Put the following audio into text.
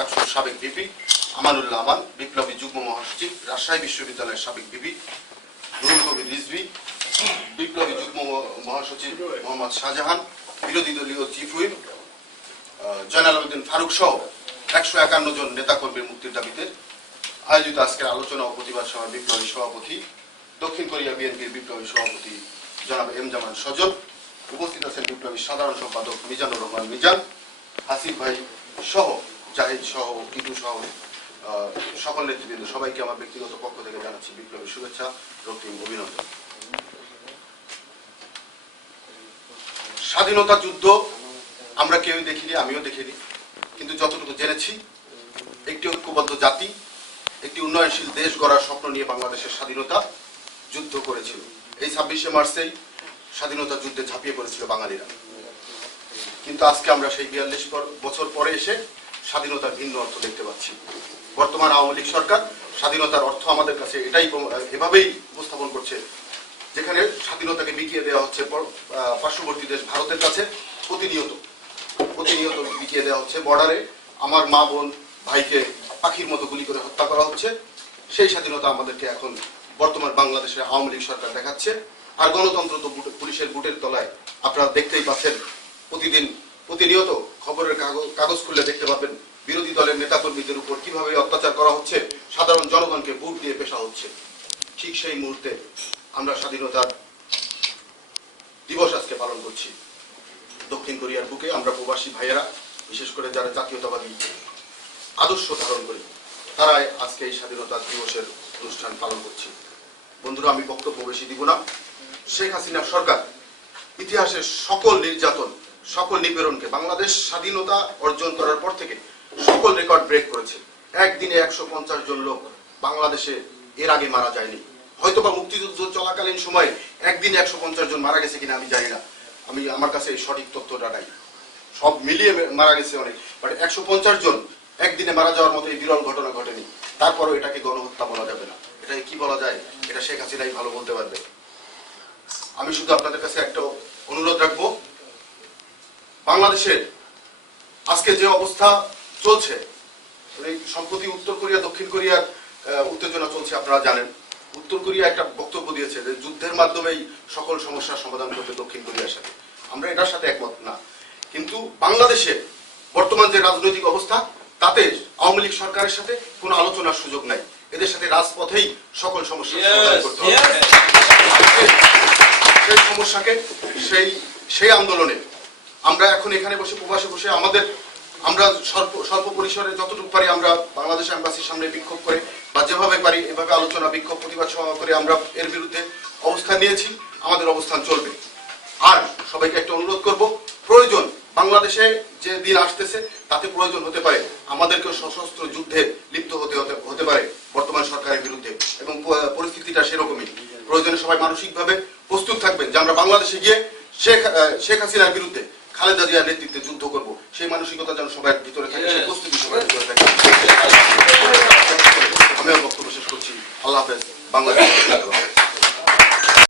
ডাকসুর সাবেক ভিপি আমানুল্লাহ আমান, বিপ্লবী যুগ্ম মহাসচিব রাজশাহী বিশ্ববিদ্যালয়ের সাবেক ভিপি নুরুল কবির রিজভী, বিপ্লবী যুগ্ম মহাসচিব মোহাম্মদ শাহজাহান, বিরোধী দলীয় চিফ হুইপ জয়নাল আবেদিন ফারুক সহ 151 জন নেতাকর্মীর মুক্তির দাবিতে আয়োজিত আজকের আলোচনা ও প্রতিবাদ সভার বিপ্লবী সভাপতি, দক্ষিণ কোরিয়া বিএনপির বিপ্লবী সভাপতি জনাব এম জামান সজল, উপস্থিত আছেন বিপ্লবী সাধারণ সম্পাদক মিজানুর রহমান মিজান, হাসিফ ভাই সহ জাহিদ সহ কিটু সহ সকল নেতৃবৃন্দ, সবাইকে আমার ব্যক্তিগত পক্ষ থেকে জানাচ্ছি বিপ্লবী শুভেচ্ছা, রক্তিম অভিনন্দন। স্বাধীনতা যুদ্ধ আমরা কেউই দেখিনি, আমিও দেখিনি, কিন্তু যতটুকু জেনেছি একটি ঐক্যবদ্ধ জাতি, একটি উন্নয়নশীল দেশ গড়ার স্বপ্ন নিয়ে বাংলাদেশের স্বাধীনতা যুদ্ধ করেছিল। এই 26শে মার্চেই স্বাধীনতা যুদ্ধে ঝাঁপিয়ে পড়েছিল বাঙালিরা, কিন্তু আজকে আমরা সেই 42 বছর পরে এসে স্বাধীনতার ভিন্ন অর্থ দেখতে পাচ্ছি। বর্তমান আওয়ামী লীগ সরকার স্বাধীনতার অর্থ আমাদের কাছে এভাবেই উপস্থাপন করছে, যেখানে স্বাধীনতাকে বিকিয়ে দেওয়া হচ্ছে পার্শ্ববর্তী দেশ ভারতের কাছে, প্রতিনিয়ত বিকিয়ে দেওয়া হচ্ছে। বর্ডারে আমার মা বোন ভাইকে পাখির মতো গুলি করে হত্যা করা হচ্ছে। সেই স্বাধীনতা আমাদেরকে এখন বর্তমান বাংলাদেশের আওয়ামী লীগ সরকার দেখাচ্ছে। আর গণতন্ত্র তো পুলিশের বুটের তলায়, আপনারা দেখতেই পাচ্ছেন, প্রতিনিয়ত খবরের কাগজ খুলে দেখতে পাবেন বিরোধী দলের নেতাকর্মীদের উপর কিভাবে অত্যাচার করা হচ্ছে, সাধারণ জনগণকে বুট দিয়ে পেশা হচ্ছে। ঠিক সেই মুহূর্তে আমরা স্বাধীনতার দিবস আজকে পালন করছি। দক্ষিণ কোরিয়ার বুকে আমরা প্রবাসী ভাইয়েরা, বিশেষ করে যারা জাতীয়তাবাদী আদর্শ ধারণ করি, তারাই আজকে এই স্বাধীনতা দিবসের অনুষ্ঠান পালন করছি। বন্ধুরা, আমি বক্তব্য বেশি দিব না। শেখ হাসিনা সরকার ইতিহাসের সকল নির্যাতন, সকল নিপীড়নকে, বাংলাদেশ স্বাধীনতা অর্জন করার পর থেকে সকল রেকর্ড ব্রেক করেছে। একদিনে 150 জন লোক বাংলাদেশে এর আগে মারা যায়নি। হয়তোবা মুক্তিযুদ্ধ চলাকালীন সময়ে একদিনে 150 জন মারা গেছে কিনা আমি জানি না, আমার কাছে এই সঠিক তথ্যটা নাই, সব মিলিয়ে মারা গেছে অনেক, বাট 150 জন একদিনে মারা যাওয়ার মতো এই বিরল ঘটনা ঘটেনি। তারপরও এটাকে গণহত্যা বলা যাবে না। এটাকে কি বলা যায়, এটা শেখ হাসিনাই ভালো বলতে পারবে। আমি শুধু আপনাদের কাছে একটা অনুরোধ রাখবো, বাংলাদেশের আজকে যে অবস্থা চলছে, সম্প্রতি উত্তর কোরিয়া দক্ষিণ কোরিয়ার উত্তেজনা চলছে, আপনারা জানেন। উত্তর কোরিয়া একটা বক্তব্য দিয়েছে যে যুদ্ধের মাধ্যমেই সকল সমস্যার সমাধান করবে দক্ষিণ কোরিয়ার সাথে। আমরা এটার সাথে একমত না, কিন্তু বাংলাদেশে বর্তমান যে রাজনৈতিক অবস্থা, তাতে আওয়ামী লীগ সরকারের সাথে কোনো আলোচনার সুযোগ নাই। এদের সাথে রাজপথেই সকল সমস্যার সমাধান করতে হবে। সেই সমস্যাকে, সেই আন্দোলনে আমরা এখন এখানে বসে প্রবাসে বসে আমরা স্বল্প পরিসরে যতটুকু পারি আমরা বাংলাদেশ এম্বাসির সামনে বিক্ষোভ করে বা যেভাবে পারি এভাবে আলোচনা, বিক্ষোভ, প্রতিবাদ সভা করে আমরা এর বিরুদ্ধে অবস্থান নিয়েছি। আমাদের অবস্থান চলবে। আর সবাইকে একটা অনুরোধ করব, প্রয়োজন বাংলাদেশে যে দিন আসতেছে, তাতে প্রয়োজন হতে পারে আমাদেরকে সশস্ত্র যুদ্ধে লিপ্ত হতে পারে বর্তমান সরকারের বিরুদ্ধে, এবং পরিস্থিতিটা সেরকমই। প্রয়োজনে সবাই মানসিকভাবে প্রস্তুত থাকবেন যে আমরা বাংলাদেশে গিয়ে শেখ হাসিনার বিরুদ্ধে খালেদা জিয়ার নেতৃত্বে যুদ্ধ করব। সেই মানসিকতা যেন সবার ভিতরে থাকে, সেই প্রস্তুতি সবার ভিতরে থাকে। আমি বক্তব্য শেষ করছি। আল্লাহ হাফেজ। বাংলাদেশ।